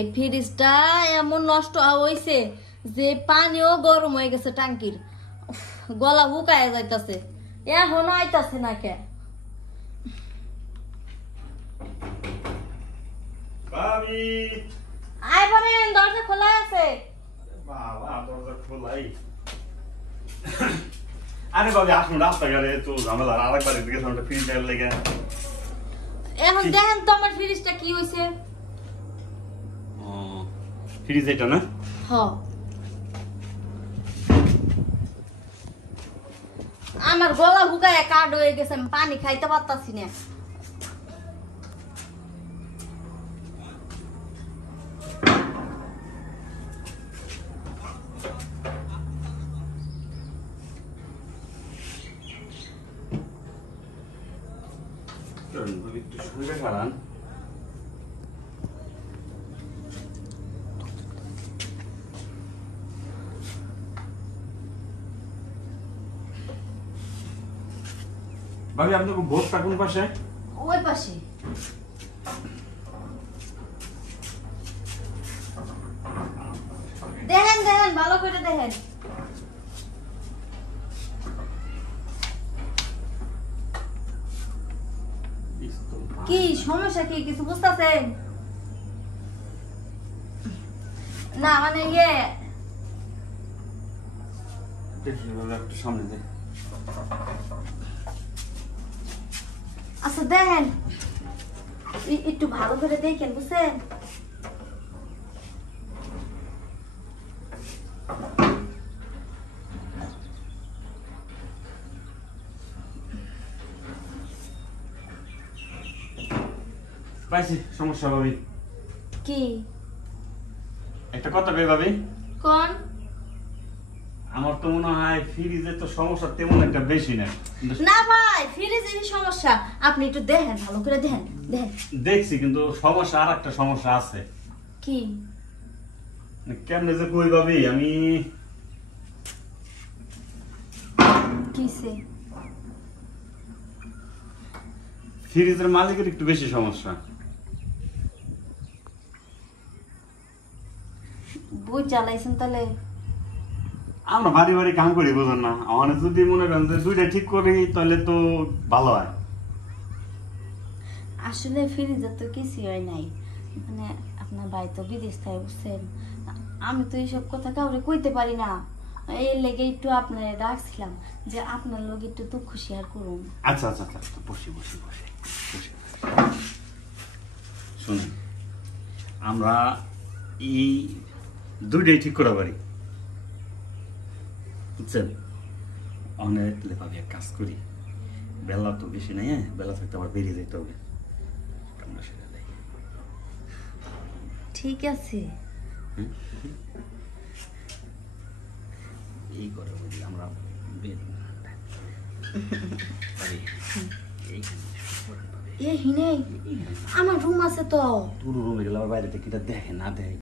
এই ফ্রিজটা এমন নষ্ট হইছে যে পানিও গরম হয়ে গেছে টাঙ্কির, গলা হুকায় যাইতাছে, এখনো আইতাছে না কে? ভাবি আই বলেন, দরজা খোলা আছে। বাবা দরজা খোলাই। আরে ভাবি আসুন, রাস্তাঘাটে তো ঝামেলা, আরেকবার এদিকে সামনে ফ্রিজের লেগে। এখন দেখেন তো আমার ফ্রিজটা কি হইছে। ফ্রিজ এটা না? হ্যাঁ, আমার গলা হুকায় কাঠ হয়ে গেছে, আমি পানি খাইতে পারতাছি না। একটু শুনে খারান। ভাবি আপনার বোর্ডটা কোন পাশে? ওই পাশে। দেখেন দেখেন, ভালো করে দেখেন। কি সমস্যা, কি কিছু বুঝতেছেন না? মানে একটু সামনে দে। আচ্ছা দেখেন, একটু ভালো করে দেখেন, বুঝছেন? পাইছি সমস্যা ভাবি। কি একটা কথা কই ভাবি, কোন? আমার তো মনে হয় ফ্রিজে তো সমস্যা তেমন একটা বেশি না। না ভাই, ফ্রিজেরই সমস্যা। আপনি একটু দেখেন, ভালো করে দেখেন। দেখেন দেখছি, কিন্তু সমস্যা আর একটা সমস্যা আছে। কি? কেমনে যে কই ভাবি আমি। কিসে? ফ্রিজের মালিকের একটু বেশি সমস্যা। বই চালাইছেন তাহলে? আমরা বাড়ি বাড়ি কাম করি, বুঝেন না? আমার যদি মনে করেন যে দুইটা ঠিক করি তাহলে তো ভালো হয়। আসলে ফ্রিজে তো কিছু হয় নাই, মানে আপনার ভাই তো বিদেশ থাকে, বুঝছেন? আমি তো এইসব কথা কাউরে কইতে পারি না, এর লেগে একটু আপনার রাখছিলাম যে আপনার লোক একটু দুঃখ শেয়ার করুন। আচ্ছা আচ্ছা আচ্ছা, বসি বসি বসি বসি। শুনুন, আমরা এই দুইটাই ঠিক করা পারি, বুঝছেন? অনেক ভাবি এক কাজ করি, বেলা তো বেশি নাই, বেলা থাকতে আবার বেরিয়ে যেতে হবে। আমরা সেটা দেই। ঠিক আছে। এই করে বুঝি আমরা এ হিনে আমার রুম আছে তো। তোর রুমে গেলে আবার বাইরে থেকে দেখে না দেয়।